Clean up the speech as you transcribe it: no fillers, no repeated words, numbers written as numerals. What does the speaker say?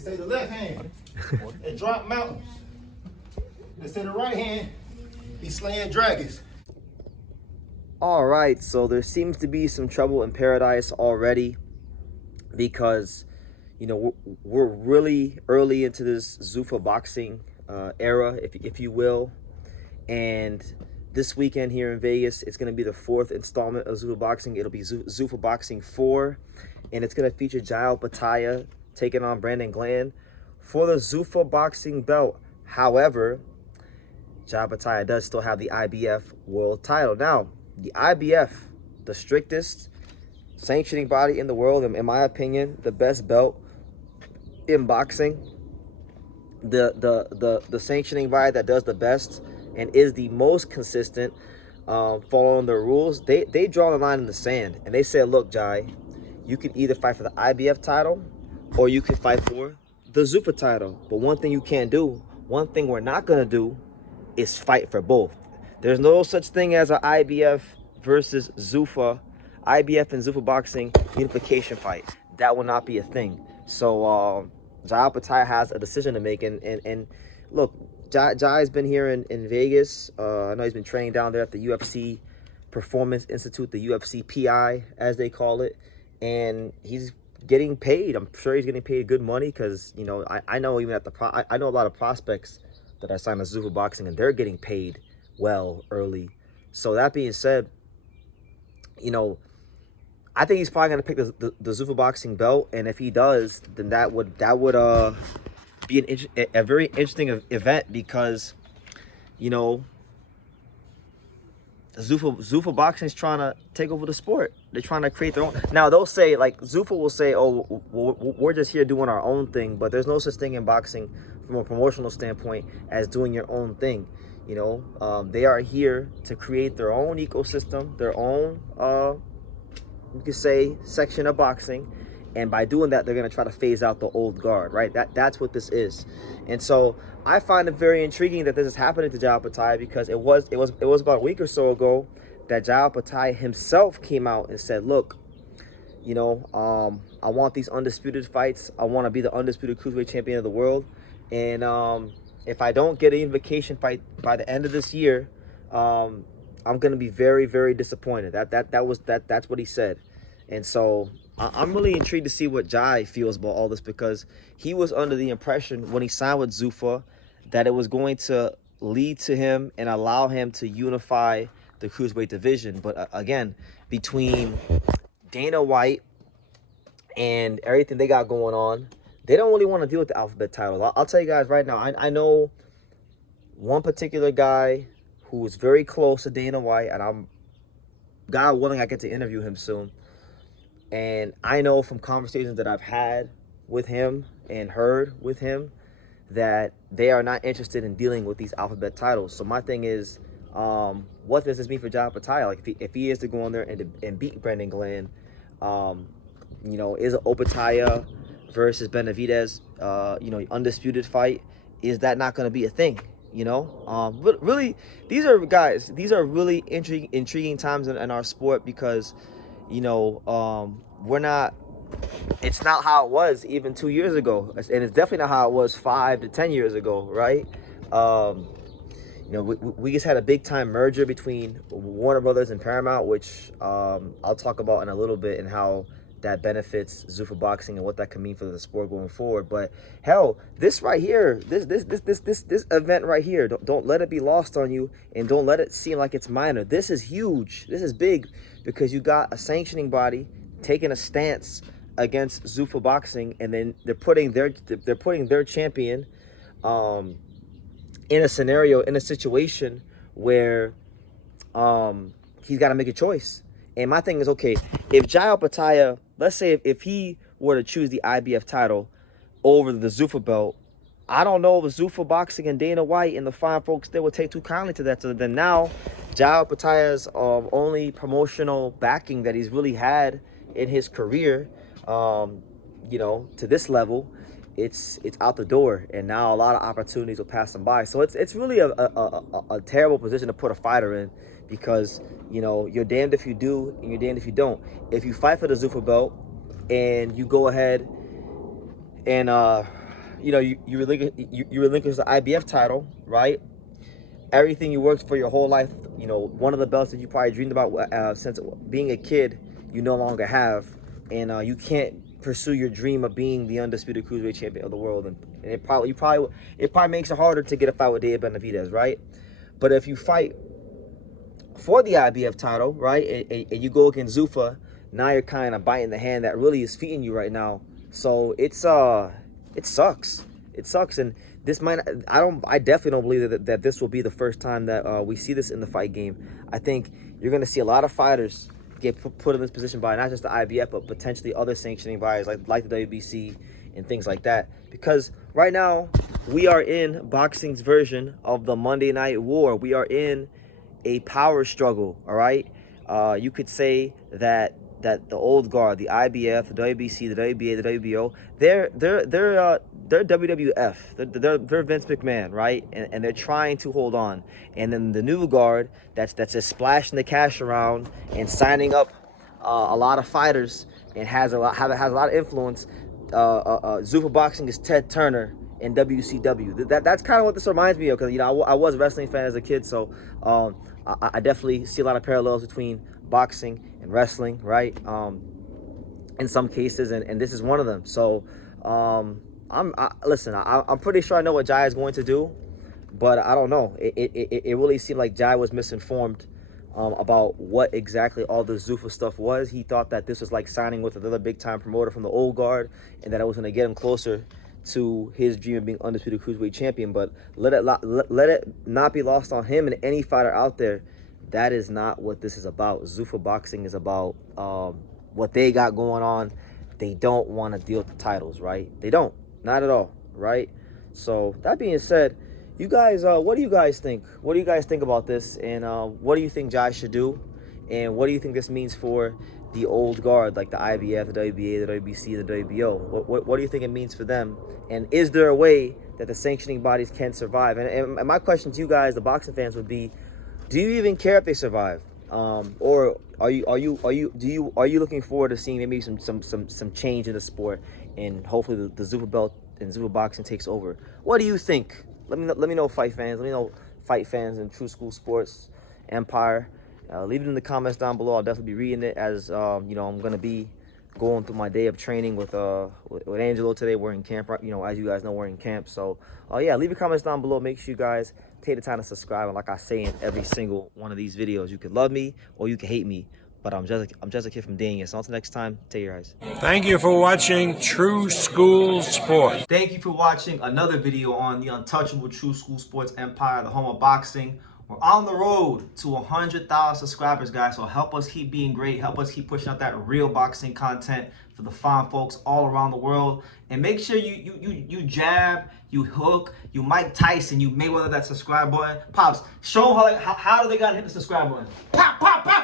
They say the left hand, it drop mountains. They say the right hand, be slaying dragons. All right, so there seems to be some trouble in paradise already because, you know, we're really early into this Zuffa boxing era, if you will. And this weekend here in Vegas, it's going to be the 4th installment of Zuffa Boxing. It'll be Zuffa Boxing 4, and it's going to feature Opetaia taking on Brandon Glenn for the Zuffa Boxing belt. However, Opetaia does still have the IBF world title. Now, the IBF, the strictest sanctioning body in the world, in my opinion, the best belt in boxing, the sanctioning body that does the best and is the most consistent, following the rules, they draw the line in the sand, and they say, look, Jai, you can either fight for the IBF title or you can fight for the Zuffa title. But one thing you can't do, one thing we're not going to do, is fight for both. There's no such thing as an IBF versus Zuffa, IBF and Zuffa boxing unification fight. That will not be a thing. So Opetaia has a decision to make. And look, Jai's been here in Vegas. I know he's been training down there at the UFC Performance Institute, the UFC PI, as they call it. And he's getting paid. I'm sure he's getting paid good money because, you know, I know even at the I know a lot of prospects that are signed to Zuffa boxing, and they're getting paid well early. So that being said, you know, I think he's probably going to pick the Zuffa boxing belt, and if he does, then that would be a very interesting event because, you know, Zuffa boxing is trying to take over the sport. They're trying to create their own. Now they'll say, like, Zuffa will say, oh, we're just here doing our own thing, but there's no such thing in boxing from a promotional standpoint as doing your own thing. You know, they are here to create their own ecosystem, their own, you could say, section of boxing. And by doing that, they're going to try to phase out the old guard, right? That's what this is. And so I find it very intriguing that this is happening to Opetaia because it was about a week or so ago that Opetaia himself came out and said, look, you know, I want these undisputed fights. I want to be the undisputed cruiserweight champion of the world. And if I don't get a unification fight by the end of this year, I'm going to be very, very disappointed. That's what he said. And so I'm really intrigued to see what Jai feels about all this because he was under the impression when he signed with Zuffa that it was going to lead to him and allow him to unify the cruiserweight division. But again, between Dana White and everything they got going on, they don't really want to deal with the alphabet titles. I'll tell you guys right now, I know one particular guy who is very close to Dana White, and God willing, I get to interview him soon. And I know from conversations that I've had with him and heard with him that they are not interested in dealing with these alphabet titles. So my thing is, what does this mean for Opetaia? Like, if he is to go in there and beat Brandon Glenn, you know, is it Opetaia versus Benavidez, you know, undisputed fight? Is that not going to be a thing? You know, really, these are really intriguing times in our sport because, you know, it's not how it was even 2 years ago. And it's definitely not how it was 5 to 10 years ago, right? You know, we just had a big time merger between Warner Brothers and Paramount, which I'll talk about in a little bit and how that benefits Zuffa boxing and what that can mean for the sport going forward. But hell, this right here, this event right here, don't let it be lost on you, and don't let it seem like it's minor. This is huge. This is big because you got a sanctioning body taking a stance against Zuffa boxing, and then they're putting their champion in a situation where he's got to make a choice. And my thing is, okay, if Opetaia, let's say if he were to choose the IBF title over the Zuffa belt, I don't know if Zuffa boxing and Dana White and the fine folks there would take too kindly to that. So then now, Opetaia's only promotional backing that he's really had in his career, you know, to this level, it's out the door, and now a lot of opportunities will pass him by. So it's really a terrible position to put a fighter in because, you know, you're damned if you do and you're damned if you don't. If you fight for the Zuffa belt and you go ahead and you know, you relinquish the IBF title, right? Everything you worked for your whole life, you know, one of the belts that you probably dreamed about since being a kid, you no longer have, and you can't pursue your dream of being the undisputed cruiserweight champion of the world, and it probably makes it harder to get a fight with David Benavidez, right? But if you fight for the IBF title, right, and you go against Zuffa, now you're kind of biting the hand that really is feeding you right now. So it sucks. It sucks, and this might, I definitely don't believe that this will be the first time that we see this in the fight game. I think you're going to see a lot of fighters get put in this position by not just the IBF, but potentially other sanctioning bodies like the WBC and things like that. Because right now, we are in boxing's version of the Monday Night War. We are in a power struggle, all right? You could say that the old guard, the IBF, the WBC, the WBA, the WBO, they're WWF. They're Vince McMahon, right? And they're trying to hold on. And then the new guard that's just splashing the cash around and signing up a lot of fighters and has a lot of influence. Zuffa Boxing is Ted Turner in WCW. That's kind of what this reminds me of, because, you know, I was a wrestling fan as a kid, so I definitely see a lot of parallels between boxing and wrestling, right? In some cases, and this is one of them. So listen, I'm pretty sure I know what Jai is going to do, but I don't know. It really seemed like Jai was misinformed about what exactly all the Zuffa stuff was. He thought that this was like signing with another big time promoter from the old guard, and that it was going to get him closer to his dream of being undisputed cruiserweight champion. But let it not be lost on him and any fighter out there, that is not what this is about. Zuffa Boxing is about what they got going on. They don't want to deal with the titles, right? They don't, not at all, right? So that being said, you guys, what do you guys think? What do you guys think about this? And what do you think Jai should do? And what do you think this means for the old guard, like the IBF, the WBA, the WBC, the WBO? What do you think it means for them? And is there a way that the sanctioning bodies can survive? And my question to you guys, the boxing fans, would be: do you even care if they survive? Or are you looking forward to seeing maybe some change in the sport, and hopefully the Zuffa belt and Zuffa Boxing takes over? What do you think? Let me know, fight fans. Let me know, fight fans and True School Sports Empire. Leave it in the comments down below. I'll definitely be reading it, as you know, I'm gonna be going through my day of training with Angelo today. We're in camp, you know, as you guys know, we're in camp. So yeah, leave your comments down below. Make sure you guys take the time to subscribe. And like I say in every single one of these videos, you can love me or you can hate me, but I'm just a kid from Thinhs. So until next time, take your eyes. Thank you for watching True School Sports. Thank you for watching another video on the untouchable True School Sports Empire, the home of boxing. We're on the road to 100,000 subscribers, guys. So help us keep being great. Help us keep pushing out that real boxing content for the fine folks all around the world. And make sure you jab, you hook, you Mike Tyson, you Mayweather that subscribe button. Pops, show them how do they gotta hit the subscribe button. Pop, pop, pop.